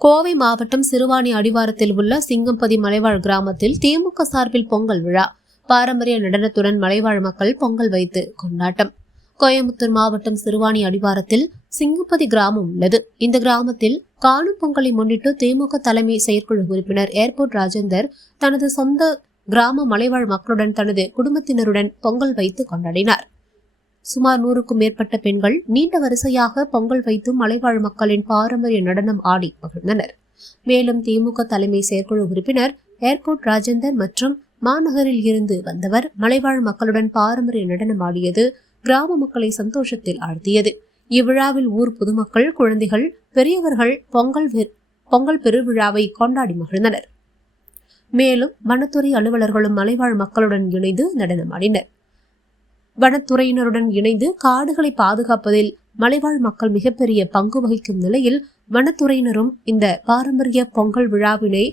கோவை மாவட்டம் சிறுவாணி அடிவாரத்தில் உள்ள சிங்கம்பதி மலைவாழ் கிராமத்தில் திமுக சார்பில் பொங்கல் விழா. பாரம்பரிய நடனத்துடன் மலைவாழ் மக்கள் பொங்கல் வைத்து கொண்டாட்டம். கோயம்புத்தூர் மாவட்டம் சிறுவாணி அடிவாரத்தில் சிங்கம்பதி கிராமம் உள்ளது. இந்த கிராமத்தில் காணும் பொங்கலை முன்னிட்டு திமுக தலைமை செயற்குழு உறுப்பினர் ஏர்போர்ட் ராஜேந்தர் தனது சொந்த கிராம மலைவாழ் மக்களுடன் தனது குடும்பத்தினருடன் பொங்கல் வைத்து கொண்டாடினார். சுமார் 100க்கும் மேற்பட்ட பெண்கள் நீண்ட வரிசையாக பொங்கல் வைத்து மலைவாழ் மக்களின் பாரம்பரிய நடனம் ஆடி மகிழ்ந்தனர். மேலும் திமுக தலைமை செயற்குழு உறுப்பினர் ஏர்போர்ட் ராஜேந்தர் மற்றும் மாநகரில் இருந்து வந்தவர் மலைவாழ் மக்களுடன் பாரம்பரிய நடனம் ஆடியது கிராம மக்களை சந்தோஷத்தில் ஆழ்த்தியது. இவ்விழாவில் ஊர் பொதுமக்கள், குழந்தைகள், பெரியவர்கள் பொங்கல் பெருவிழாவை கொண்டாடி மகிழ்ந்தனர். மேலும் வனத்துறை அலுவலர்களும் மலைவாழ் மக்களுடன் இணைந்து நடனமாடினர். வனத்துறையினருடன் இணைந்து காடுகளை பாதுகாப்பதில் மலைவாழ் மக்கள் மிகப்பெரிய பங்கு வகிக்கும் நிலையில் வனத்துறையினரும் இந்த பாரம்பரிய பொங்கல் விழாவினை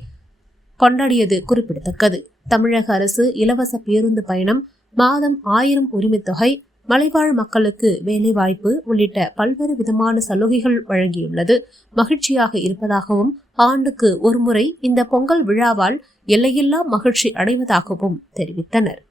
கொண்டாடியது குறிப்பிடத்தக்கது. தமிழக அரசு இலவச பேருந்து பயணம், மாதம் 1000 உரிமைத் தொகை, மலைவாழ் மக்களுக்கு வேலைவாய்ப்பு உள்ளிட்ட பல்வேறு விதமான சலுகைகள் வழங்கியுள்ளது மகிழ்ச்சியாக இருப்பதாகவும், ஆண்டுக்கு ஒருமுறை இந்த பொங்கல் விழாவால் எல்லையில்லா மகிழ்ச்சி அடைவதாகவும் தெரிவித்தனர்.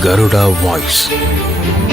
Garuda Voice.